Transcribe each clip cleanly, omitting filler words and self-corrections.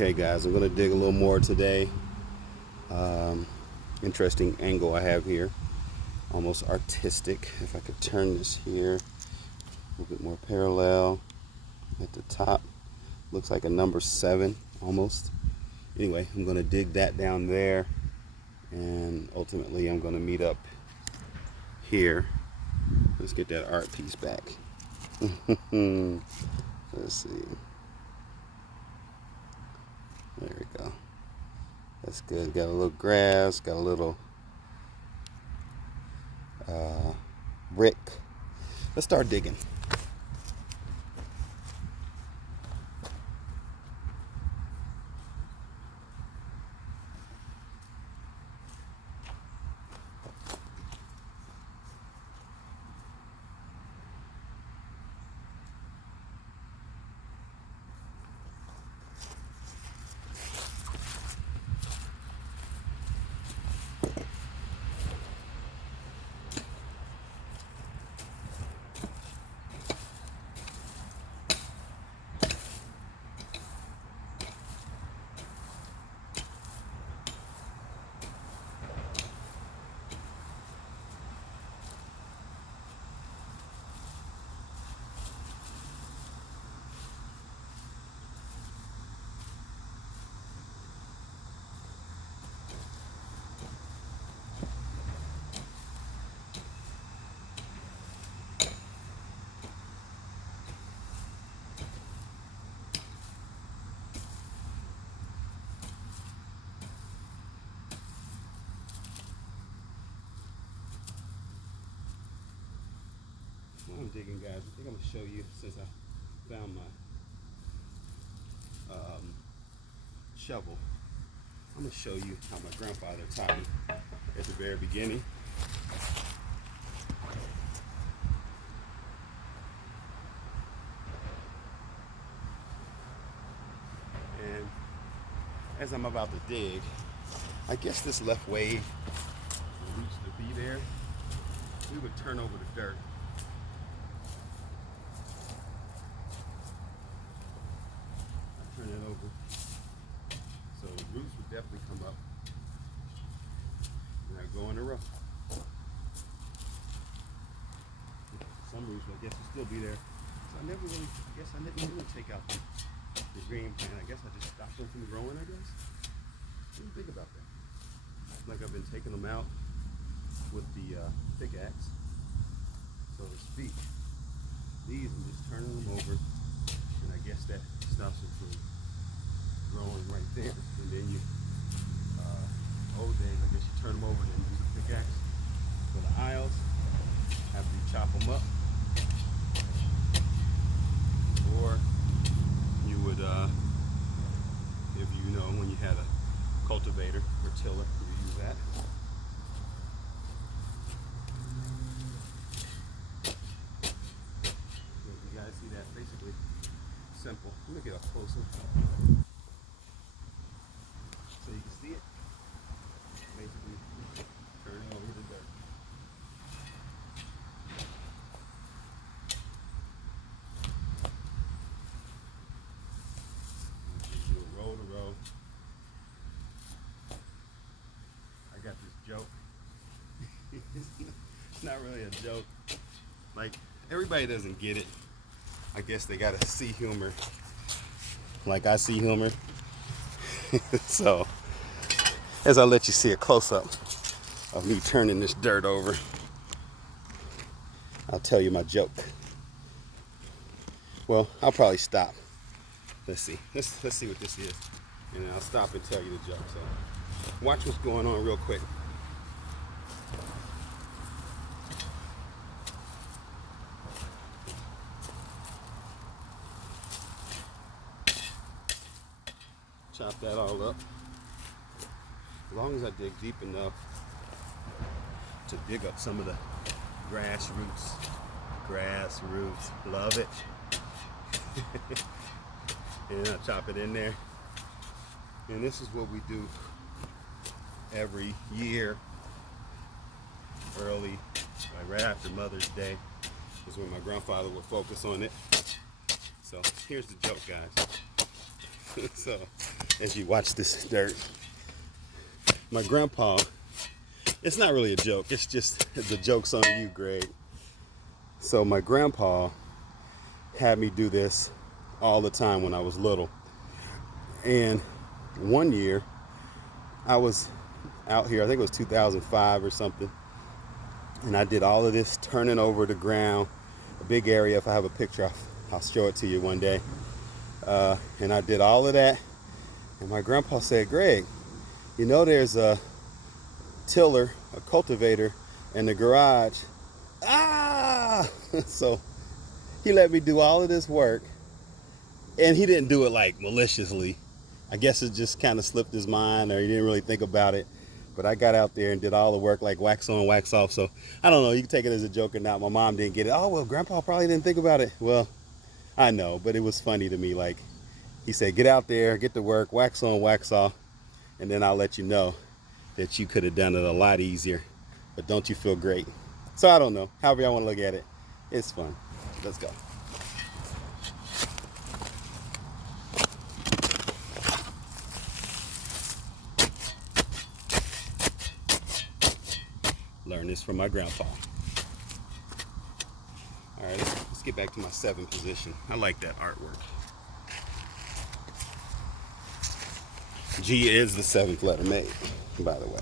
Okay guys, I'm going to dig a little more today. Interesting angle I have here. Almost artistic. If I could turn this here a little bit more parallel at the top. Looks like a number 7 almost. Anyway, I'm going to dig that down there, and ultimately I'm going to meet up here. Let's get that art piece back. Let's see. There we go. That's good. Got a little grass, got a little brick. Let's start digging. I'm digging, guys. I think I'm going to show you, since I found my shovel, I'm going to show you how my grandfather taught me at the very beginning. And as I'm about to dig, I guess this left wave used to be there. We would turn over the dirt. Turn it over. So the roots would definitely come up. And I go in a row. Some roots, I guess, will still be there. So I never really, I guess I didn't really take out the green plant. I guess I just stopped them from growing, I guess. What do you think about that? Like I've been taking them out with the pickaxe, so to speak. These, I'm just turning them over. And I guess that stops them from growing right there. And then you, old days, I guess you turn them over and then use a pickaxe for the aisles after you chop them up. Or you would, if you know, when you had a cultivator or tiller, you use that. You guys see that? Basically simple. Let me get up closer so you can see it. Basically turning over the dirt. Just do it row to row. I got this joke. It's not really a joke. Like, everybody doesn't get it. I guess they gotta see humor like I see humor. So, as I let you see a close-up of me turning this dirt over, I'll tell you my joke. Well, I'll probably stop. Let's see. Let's see what this is, and then I'll stop and tell you the joke. So, watch what's going on real quick. Chop that all up. As long as I dig deep enough to dig up some of the grass roots. Grass roots, love it. And I chop it in there. And this is what we do every year, early, like right after Mother's Day, is when my grandfather would focus on it. So here's the joke, guys. So as you watch this dirt. My grandpa, it's not really a joke, it's just the joke's on you, Greg. So my grandpa had me do this all the time when I was little. And one year I was out here, I think it was 2005 or something, and I did all of this turning over the ground, a big area. If I have a picture, I'll show it to you one day. And I did all of that, and my grandpa said, Greg, you know there's a tiller, a cultivator in the garage. So he let me do all of this work, and he didn't do it like maliciously. I guess it just kind of slipped his mind, or he didn't really think about it. But I got out there and did all the work, like wax on, wax off. So I don't know, you can take it as a joke or not. My mom didn't get it. Oh, well, Grandpa probably didn't think about it. Well, I know, but it was funny to me. Like, he said, get out there, get to work, wax on, wax off, and then I'll let you know that you could have done it a lot easier. But don't you feel great? So I don't know, however y'all want to look at it, it's fun. Let's go. Learn this from my grandpa. All right, let's get back to my 7 position. I like that artwork. G is the 7th letter made, by the way.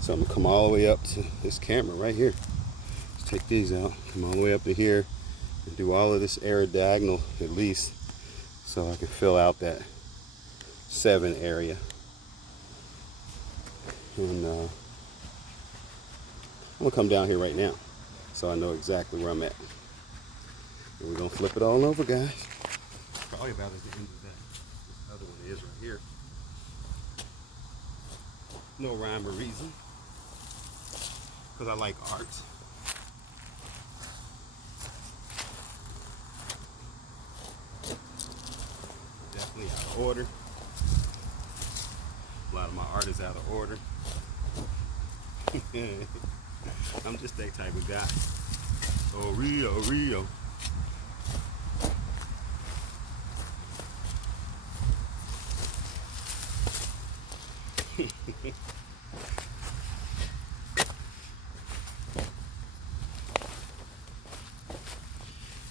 So I'm gonna come all the way up to this camera right here. Let's take these out, come all the way up to here, and do all of this area diagonal at least, so I can fill out that 7 area. And I'm gonna come down here right now, so I know exactly where I'm at. And we're gonna flip it all over, guys. Probably about at the end of that. This other one is right here. No rhyme or reason, because I like art. Definitely out of order. A lot of my art is out of order. I'm just that type of guy. Oh, Rio.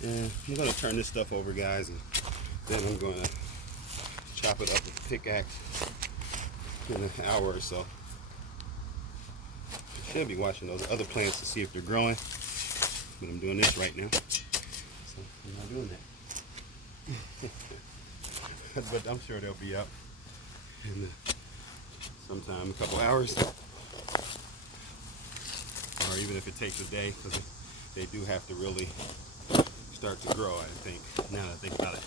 And I'm going to turn this stuff over, guys, and then I'm going to chop it up with a pickaxe in an hour or so. I should be watching those other plants to see if they're growing, but I'm doing this right now, so I'm not doing that. But I'm sure they'll be up in sometime, a couple hours, or even if it takes a day, because they do have to really start to grow, I think, now that I think about it.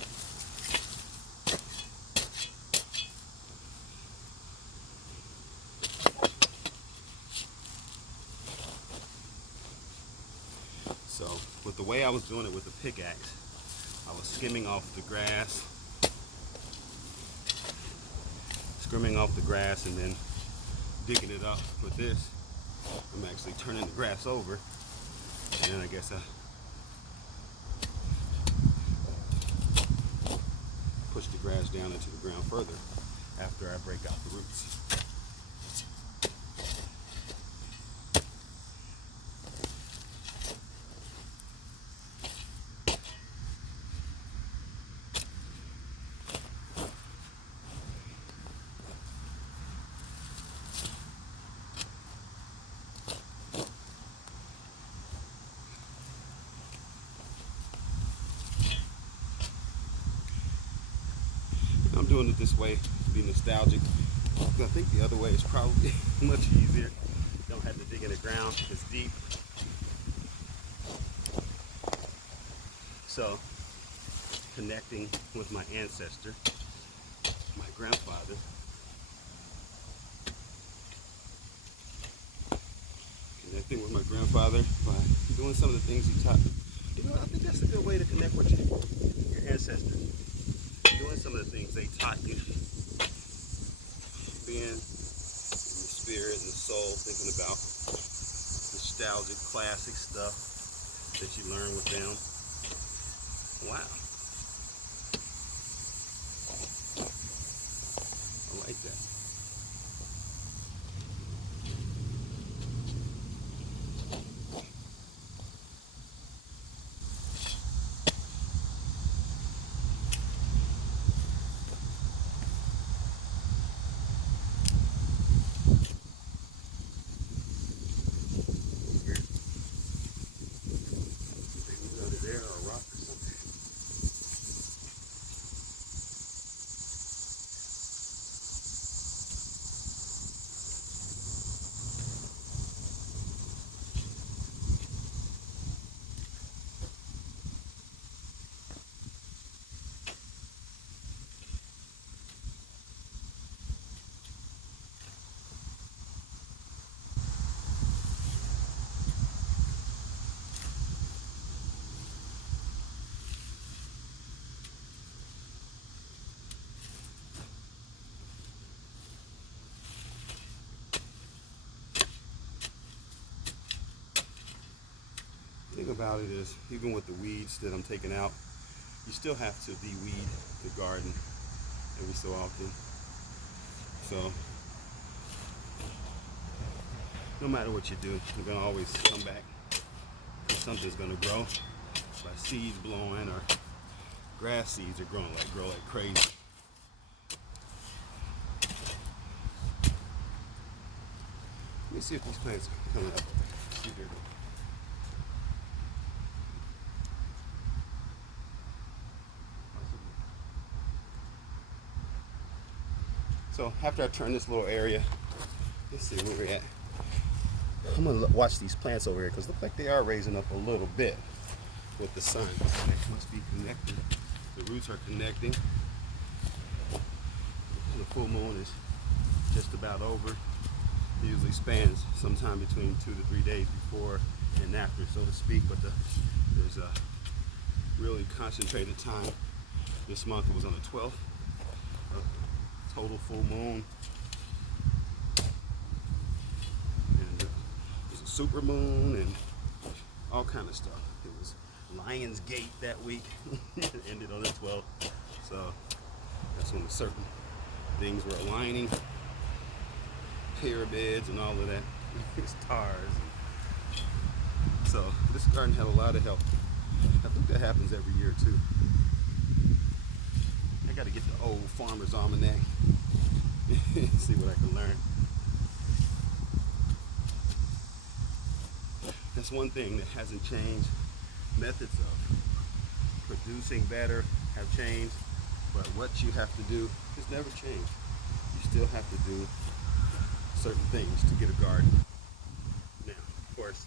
So with the way I was doing it with the pickaxe, I was skimming off the grass and then digging it up. With this, I'm actually turning the grass over, and then I guess I push the grass down into the ground further after I break out the roots. I'm doing it this way to be nostalgic. I think the other way is probably much easier. You don't have to dig in the ground as deep. So, connecting with my ancestor, my grandfather. Connecting with my grandfather by doing some of the things he taught me. You know, I think that's a good way to connect with your ancestors. Doing some of the things they taught you. Being in the spirit and the soul, thinking about nostalgic, classic stuff that you learn with them. Wow. about it is, even with the weeds that I'm taking out, you still have to de-weed the garden every so often. So no matter what you do, you're gonna always come back. Something's gonna grow by seeds blowing, or grass seeds are grow like crazy. Let me see if these plants are coming up. See if they're good. So after I turn this little area, let's see where we're at. I'm gonna watch these plants over here because look like they are raising up a little bit with the sun. So they must be connected. The roots are connecting. The full moon is just about over. It usually spans sometime between 2 to 3 days before and after, so to speak. But there's a really concentrated time. This month it was on the 12th. Total full moon. And there's a super moon and all kind of stuff. It was Lion's Gate that week. It ended on the 12th. So that's when certain things were aligning. Pyramids and all of that. Stars. So this garden had a lot of help. I think that happens every year too. I got to get the old Farmer's Almanac. See what I can learn. That's one thing that hasn't changed. Methods of producing better have changed, but what you have to do has never changed. You still have to do certain things to get a garden. Now, of course,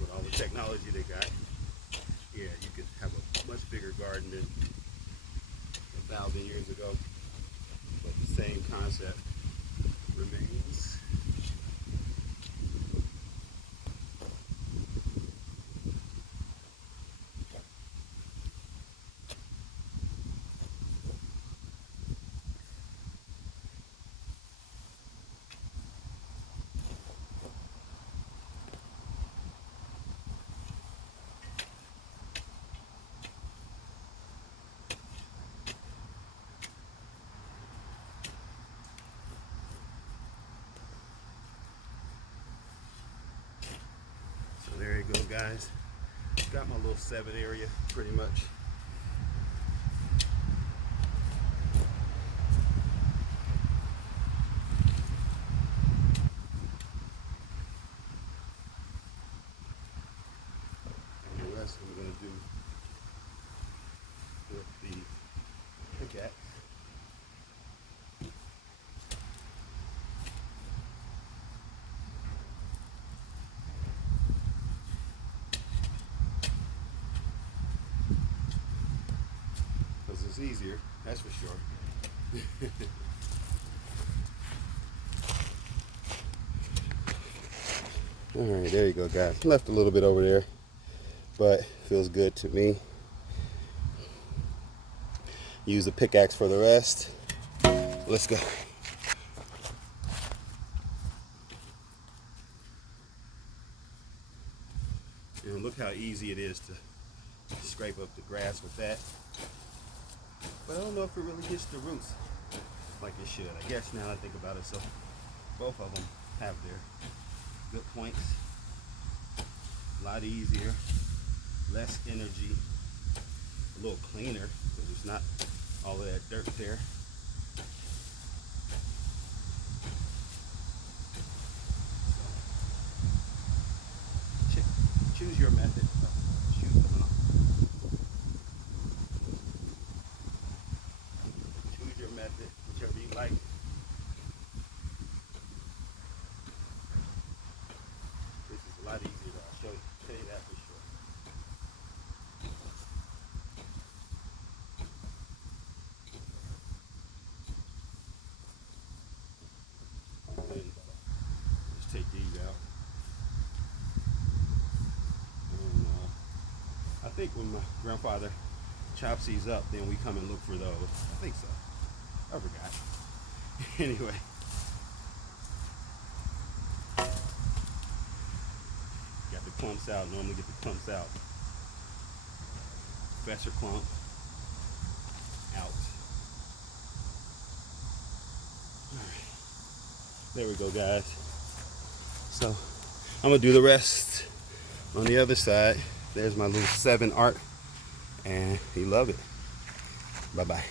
with all the technology they got, yeah, you could have a much bigger garden than 1,000 years ago, but the same concept remains. There you go, guys. Got my little 7 area pretty much. And the rest I'm going to do with the pickaxe. It's easier, that's for sure. All right, there you go, guys. Left a little bit over there, but feels good to me. Use the pickaxe for the rest. Let's go. And look how easy it is to scrape up the grass with that. But I don't know if it really hits the roots like it should. I guess now that I think about it, so both of them have their good points. A lot easier, less energy, a little cleaner because there's not all of that dirt there. So, choose your method. Shoes coming off. Choose your method, whichever you like. This is a lot easier, though. I'll tell you that for sure. And just take these out. And I think when my grandfather chops these up, then we come and look for those. I think so. I forgot. Anyway. Got the clumps out. Normally get the clumps out. Professor Clump out. Alright. There we go, guys. So I'm gonna do the rest on the other side. There's my little 7 art, and you love it. Bye-bye.